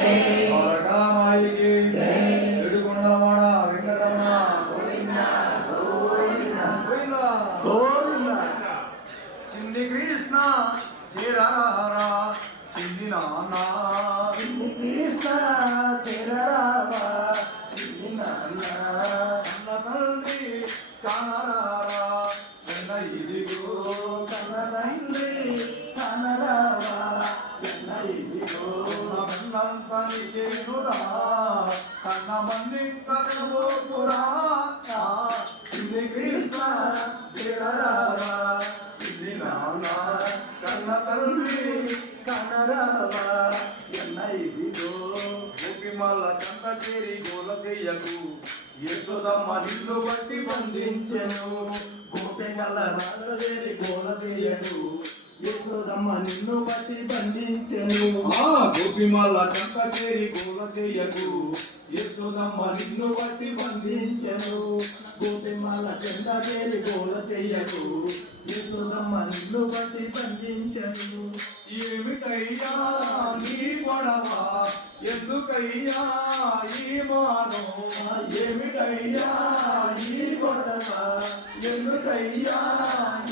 ద్వారకామాయికి ఏడుకొండలవాడ వెంకటరమణ చింది కృష్ణ చిరహరా చింది నానా వెన్నంత నీకేనురా కన్న మంది కదబోకురా చింది కృష్ణ చేరారా చింది నాన్న కన్న తల్లి గోపిమల్ల కంట చేరి గోల చెయ్యకు యశోదమ్మ నిన్ను బట్టి బంధించెను నిన్ను బట్టి బంధించను. ఆ గోపిమల్ల కంట చేరి గోల చెయ్యకు యశోదమ్మ నిన్ను బట్టి బంధించెను. గోపిమాల చెంద చేరి గోల చెయ్యకు యశోదమ్మ నిన్ను బట్టి బంధించను. ఏమిటయ్యా నీ గొడవ? ఎందుకయ్యా ఈ మానో ఏమిటయ్యా ఈ గొడవ ఎందుకయ్యా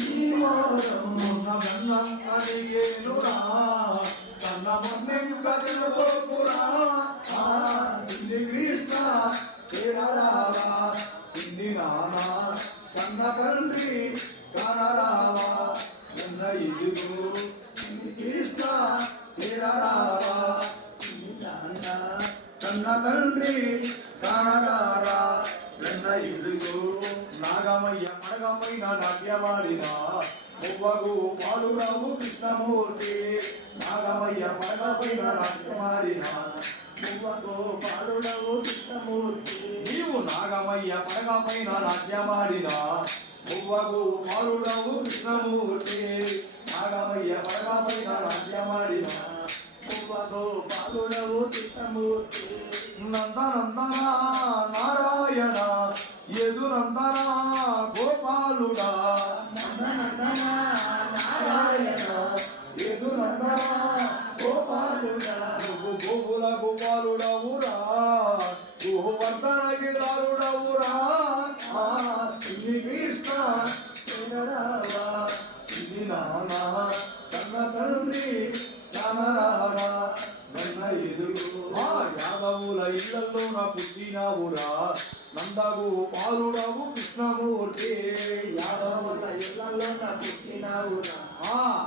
ఈ మోరం మొన్న బెల్లం కన్న మొన్నెం కదిలిపోకురా நன்றி கனகாரா என்ன இதுಗೋ ನಾಗಮಯ್ಯ ಮಣಗಮಯ್ಯ ನಾಟ್ಯ ಮಾಡಿದ ಒಬ್ಬಗೂ ಪಾಡುರವು ಕೃಷ್ಣಮೂರ್ತಿ ನಾಗಮಯ್ಯ ಮಣಗಮಯ್ಯ ನಾಟ್ಯ ಮಾಡಿದ ಒಬ್ಬಗೂ ಪಾಡುರವು ಕೃಷ್ಣಮೂರ್ತಿ ನೀವು ನಾಗಮಯ್ಯ ಮಣಗಮಯ್ಯ ನಾಟ್ಯ ಮಾಡಿದ ಒಬ್ಬಗೂ ಪಾಡುರವು ಕೃಷ್ಣಮೂರ್ತಿ ನಾಗಮಯ್ಯ ಮಣಗಮಯ್ಯ ನಾಟ್ಯ ಮಾಡಿದ ಒಬ್ಬಗೂ ಪಾಡುರವು ಕೃಷ್ಣಮೂರ್ತಿ నందనందన నారాయణ ఎదురందన గోపాలుడా. నందనందన నారాయణ ఎదురందన గోపాలుడా. నువ్వు గోకుల గోపాలుడవురా గోవర్ధన గిరారుడవురా ఇది కృష్ణ ఇది నాన్న కన్న తండ్రి కనరారా నన్న ఎదురు యాదవుల ఇళ్ళలో నా పుట్టినావురా నందగు పాలుడవు కృష్ణమూర్తి. యాదవుల ఇళ్ళలో నా పుట్టినావురా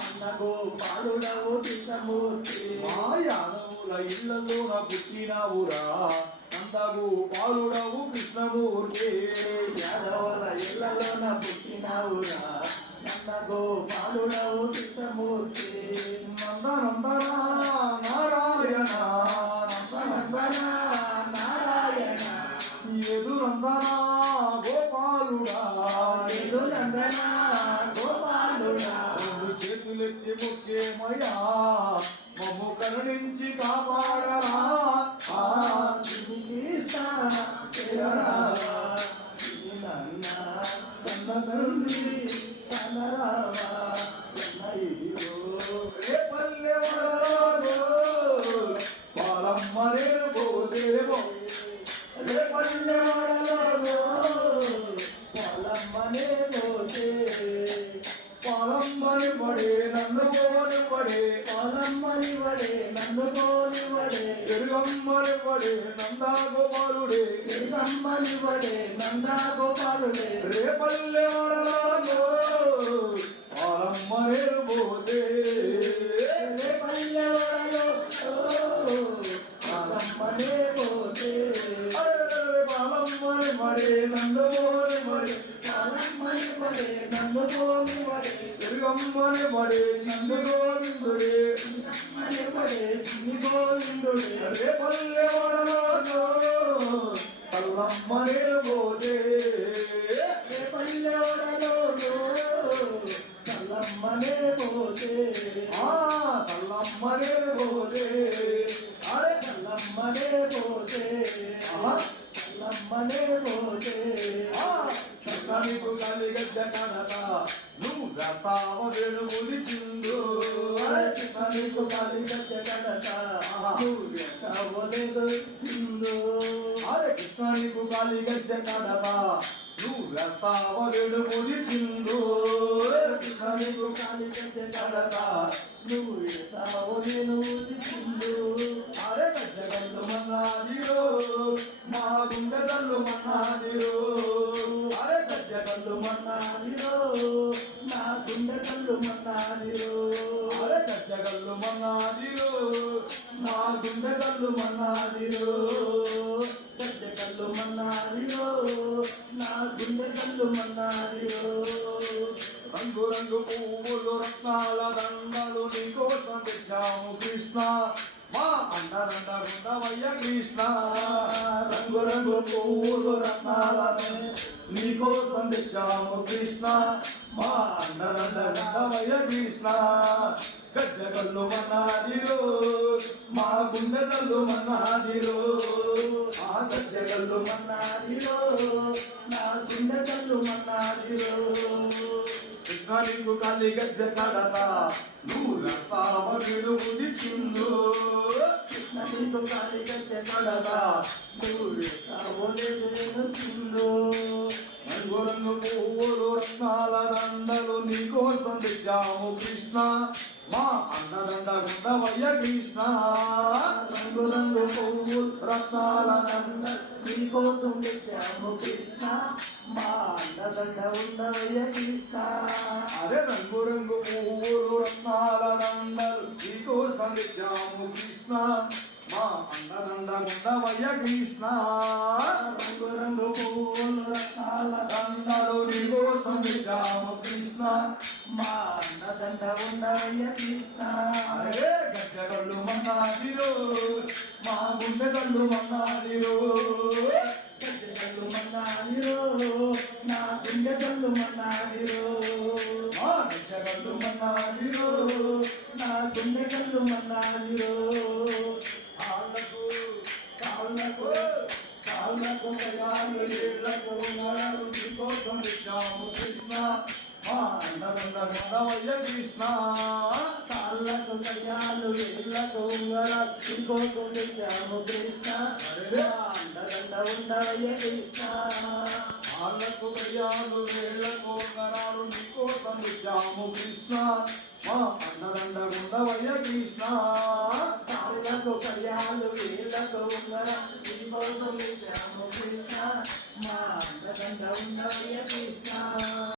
అన్నగో పాలుడవు కృష్ణమూర్తి. ఆ యాదవుల ఇళ్ళలో నా పుట్టినావురా నందగు పాలుడవు కృష్ణమూర్తి. యాదవుల ఇళ్ళలో నా పుట్టినావురా అన్నగో పాలుడవు కృష్ణమూర్తి. మమ్ము కరుణించి కాపాడరా. నందా గోపాలుడే తిరుగమ్మని వడే నందా గోపాలుడే రే పల్లె వరరాడు పాలమ్మ నేను పడే గోవిందుడే తిరుగమ్మని వడే చిన్ని గోవిందుడే రే పల్లె వరరాడు పల్లమ్మని పోతే రే పల్లెవాడలో పొలమ్మనే పోతే ఆ పల్లమ్మని పోతే అరే పొలమ్మనే పోతే ఆహా పొలమ్మనే పోతే కనక. నువ్వు గతావ వెలుగులి నీకు కలిగడ్డ కనుక నువ్వు ఎక్కవ సావలేదు హరే కృష్ణ నీకు గాలి గజ్జ కడత నువ్వు ముడిచిందు కృష్ణ నీకు గాలి గజ్జ కడత నువ్వు సావలేదు చిందు అరే గజ్జ గల్లు మన్నాదిరో మా గుండె గల్లు మన్నాదిరో అరే గజ్జ గల్లు మన్నాదిరో నా గుండె కళ్ళు మన్నాదిరో కళ్ళు గల్లు నా గుండె కళ్ళు మన్నాదిరో పెద్ద కళ్ళు మన్నాదిరో నా గుండె కళ్ళు మన్నాదిరో. రంగు రంగు పువ్వులు రత్నాల దండలు నీకోసం తెచ్చాము కృష్ణ. మా అండరండ ఉండవయ్య కృష్ణ. రంగు రంగు పువ్వులు రత్నాలనే నీకోసం తెచ్చాము కృష్ణ. మా అండరండ ఉండవయ్య కృష్ణ. గజ్జ కళ్ళు మన్నాదిరో మా గుండె కళ్ళు మన్నాదిరో. ఆ గజ్జ కళ్ళు మన్నాదిరో నా గుండె కళ్ళు మన్నాదిరో. కృష్ణ నీకు కాలి గజ్జ కడత నువ్వు రస్తావరుడు ఉదిచిందు. కృష్ణ నీకు కలి గజ్జ కడత నువ్వు సావలేదు చిందు రంగు పువ్వులు రత్నాల దండలు నీకోసం తెచ్చాము కృష్ణ. మా అన్నదండ కృష్ణ రంగు రంగు పువ్వు రత్నాల దండ నీకోసం తెచ్చాము కృష్ణ మా అన్నదండ ఉండవయ్య కృష్ణ అరే రంగు రంగు పువ్వులు రత్నాల దండలు నీకోసం తెచ్చాము కృష్ణ మా అన్నదండ గుండవయ్య కృష్ణ రంగు రంగు పువ్వులు రత్నాల దండలు నీకోసం తెచ్చాము కృష్ణ మా అన్నదండ ఉండవయ్య కృష్ణ. అరే గజ్జగళ్ళు మన్నాదిరో మా గుండెగళ్ళు మన్నాదిరో. గజ్జలు మన్నాదిరో నా గుండెలు మన్నాదిరో. మా గజ్జగళ్ళు మన్నాదిరో నా గుండెలు మన్నాదిరో. ఆళ్ళకు కాళ్ళకు కాళ్ళకు గుండవయ్య కృష్ణ కాళ్ళకు నీళ్ళకు ఉంగరాలు ఇంకోసం తెచ్చాము కృష్ణ. అండదండ ఉండవయ్య కృష్ణ. ఆళ్ళకు కయ్యాలు వేళ్ళకు నరాలు నీకోసం తెచ్చాము కృష్ణ. మా అన్నదండ గుండవయ్య కృష్ణ. కాళ్ళకు కయాలు వీళ్ళకు ఉంగరాలు కృష్ణ. మా ఉండవయ్య